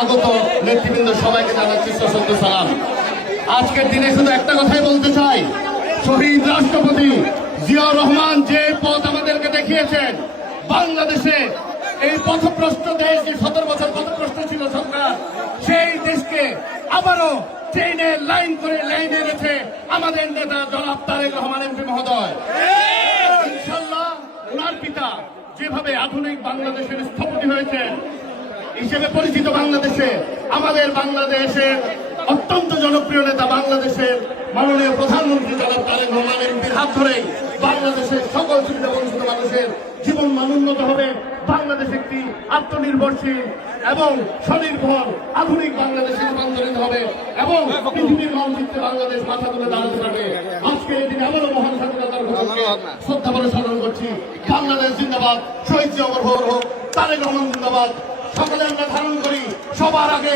আগত নেতৃবৃন্দ সবাইকে জানাচ্ছি সশস্ত্র সালাম। আজকের দিনে শুধু একটা কথাই বলতে চাই, শহীদ রাষ্ট্রপতি জিয়াউর রহমান যে পথ আমাদেরকে দেখিয়েছেন, বাংলাদেশে এই পথভ্রষ্ট দেশ, যে 17 বছর পথভ্রষ্ট ছিল সরকার, সেই দেশকে আবারও ট্রেনের লাইন করে লাইনে রেখে আমাদের নেতা জনাব তারেক রহমান এমপি মহোদয়, ইনশাল্লাহ ওনার পিতা যেভাবে আধুনিক বাংলাদেশের স্থপতি হয়েছেন হিসেবে পরিচিত, বাংলাদেশে আমাদের বাংলাদেশের অত্যন্ত জনপ্রিয় নেতা বাংলাদেশের মাননীয় প্রধানমন্ত্রী জনাব তারেক রহমান এমপির হাত ধরে বাংলাদেশের সকল সুবিধা বঞ্চিত মানুষের জীবন মান উন্নত হবে। বাংলাদেশ একটি আত্মনির্ভরশীল এবং স্বনির্ভর আধুনিক বাংলাদেশে রূপান্তরিত হবে এবং পৃথিবীর মানচিত্রে বাংলাদেশ মাথা তুলে দাঁড়াতে পারবে। আজকে এই দিনে আবারও মহান স্বাধীনতার ঘোষণাকে শ্রদ্ধা করে স্মরণ করছি। বাংলাদেশ জিন্দাবাদ, শহীদ জিয়া অমর হোক, তারেক রহমান জিন্দাবাদ। সকলে আমরা ধারণ করি সবার আগে